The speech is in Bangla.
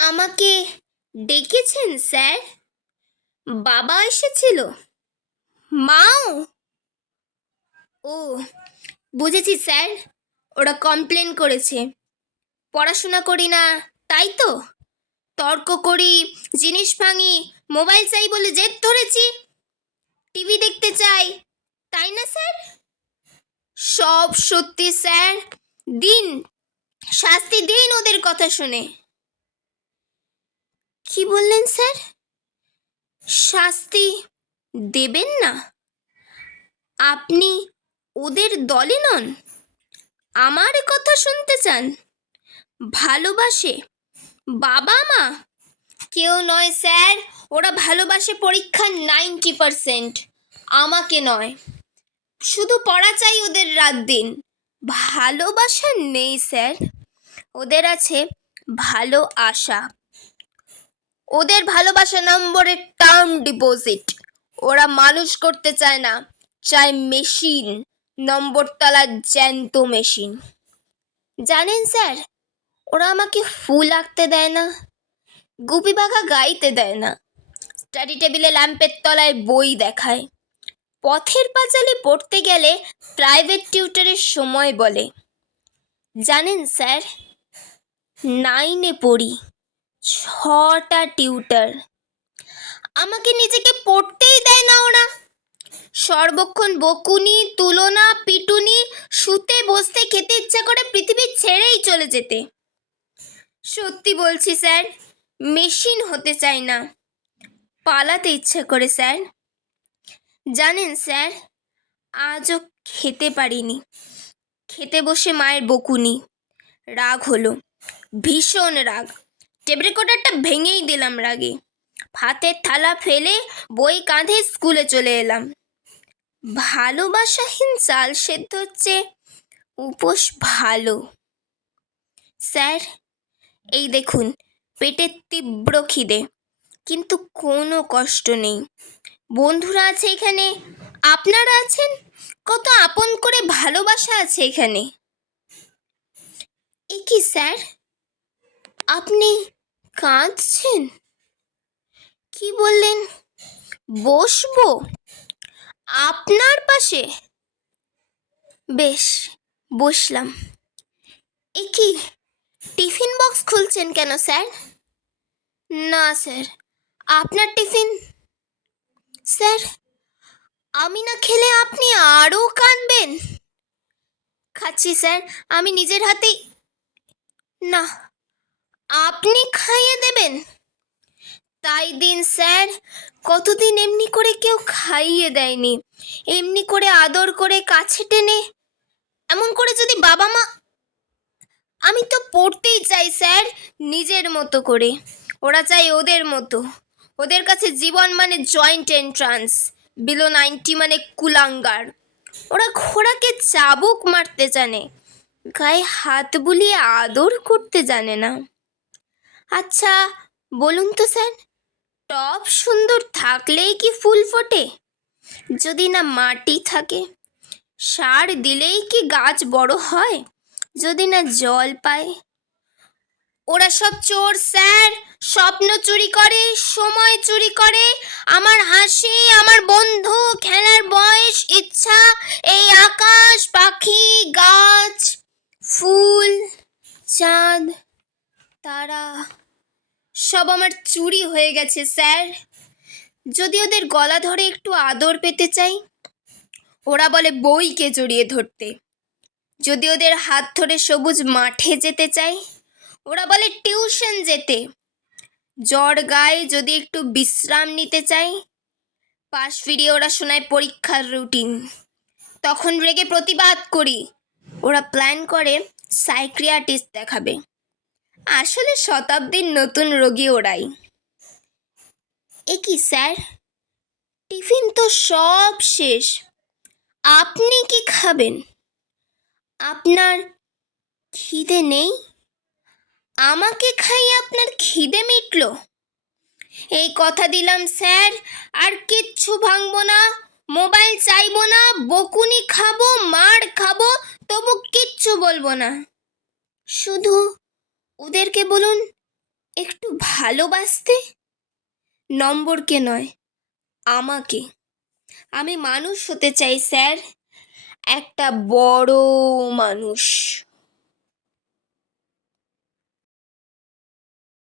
আমাকে ডেকেছেন, স্যার? বাবা এসেছিল। মাও? ও, বুঝেছি, স্যার। ওরা কমপ্লেন করেছে। পড়াশোনা করি না, তাই তো? তর্ক করি, জিনিস ভাঙি, মোবাইল চাই বলে জেদ ধরেছি। টিভি দেখতে চাই, তাই না, স্যার? সব সত্যি, স্যার। দিন, শাস্তি দিন ওদের কথা শুনে। কি বললেন স্যার? শাস্তি দেবেন না। আপনি ওদের দলে নন। আমার কথা শুনতে চান। ভালোবাসে বাবা মা। কেউ নয় স্যার, ওরা ভালোবাসে পরীক্ষার নাইনটি পারসেন্ট। আমাকে নয়। শুধু পড়া চাই ওদের রাত দিন। ভালোবাসা নেই স্যার। ওদের আছে ভালো আশা। ওদের ভালোবাসা নম্বরের টার্ম ডিপোজিট। ওরা মানুষ করতে চায় না, চায় মেশিন, নম্বর তালা জ্যান্ত মেশিন। জানেন স্যার, ওরা আমাকে ফুল আঁকতে দেয় না, গুপি বাঘা গাইতে দেয় না, স্টাডি টেবিলে ল্যাম্পের তলায় বই দেখায়। পথের পাঁচালি পড়তে গেলে প্রাইভেট টিউটারের সময় বলে। জানেন স্যার, নাইনে পড়ি। ছটা টিউটার। আমাকে নিজেকে পড়তেই দেয় না ওরা। সর্বক্ষণ বকুনি, তুলনা, পিটুনি, শুতে, বসতে, খেতে ইচ্ছা করে পৃথিবী ছেড়েই চলে যেতে। সত্যি বলছি স্যার, মেশিন হতে চাই না। পালাতে ইচ্ছে করে স্যার। জানেন স্যার, আজও খেতে পারিনি। খেতে বসে মায়ের বকুনি। রাগ হলো, ভীষণ রাগ। টেপ রেকর্ডারটা ভেঙেই দিলাম রাগে। ভাতের থালা ফেলে বই কাঁধে স্কুলে চলে এলাম। ভালোবাসাহীন চাল সেদ্ধ হচ্ছে উপোস ভালো। স্যার, এই দেখুন, পেটের তীব্র খিদে, কিন্তু কোনো কষ্ট নেই। বন্ধুরা আছে এখানে? আপনারা আছেন? কত আপন করে ভালোবাসা আছে এখানে। এ কি, স্যার? আপনি কাঁদছেন? কি বললেন? বসবো। আপনার পাশে। বেশ, বসলাম। এ কি, টিফিন বক্স খুলছেন কেন, স্যার? না, স্যার। আপনার টিফিন? স্যার, আমি না খেলে আপনি আরও কানবেন। খাচ্ছি, স্যার। আমি নিজের হাতেই না আপনি খাইয়ে দেবেন। তাই দিন স্যার, কতদিন এমনি করে কেউ খাইয়ে দেয়নি। এমনি করে আদর করে কাছে টেনে, এমন করে যদি বাবা মা, আমি তো পড়তেই চাই স্যার, নিজের মতো করে। ওরা চাই ওদের মতো। ওদের কাছে জীবন মানে জয়েন্ট এন্ট্রান্স বিলো নাইনটি মানে কুলাঙ্গার। ওরা ঘোড়াকে চাবুক মারতে জানে, গায়ে হাত বুলিয়ে আদর করতে জানে না। আচ্ছা বলুন তো স্যার। টপ সুন্দর থাকলেই কি ফুল ফোটে? যদি না মাটি থাকে, সার দিলেই কি গাছ বড় হয়? যদি না জল পায়? ওরা সব চোর স্যার, স্বপ্ন চুরি করে, সময় চুরি করে। আমার হাসি, আমার বন্ধু, খেলার বয়স, ইচ্ছা, এই আকাশ, পাখি, গাছ, ফুল, চাঁদ, তারা সব আমার চুরি হয়ে গেছে, স্যার। যদি ওদের গলা ধরে একটু আদর পেতে চাই? ওরা বলে বইকে জড়িয়ে ধরতে। যদি ওদের হাত ধরে সবুজ মাঠে যেতে চাই? ওরা বলে টিউশন যেতে। জ্বর গায়ে যদি একটু বিশ্রাম নিতে চাই? পাশ ফিরিয়ে ওরা শোনায় পরীক্ষার রুটিন। তখন রেগে প্রতিবাদ করি। ওরা প্ল্যান করে সাইক্রিয়াটিস্ট দেখাবে। আসলে শতাব্দীর নতুন রোগী ওরাই। এ কি স্যার? টিফিন তো সব শেষ। আপনি কি খাবেন? আপনার খিদে নেই? আমাকে খাইয়ে আপনার খিদে মিটল? এই কথা দিলাম স্যার, আর কিচ্ছু ভাঙবো না, মোবাইল চাইব না, বকুনি খাব, মার খাব, তবু কিচ্ছু বলব না। শুধু ওদেরকে বলুন, একটু ভালোবাসতে? নম্বরকে নয়, আমাকে। আমি মানুষ হতে চাই, স্যার। একটা বড় মানুষ।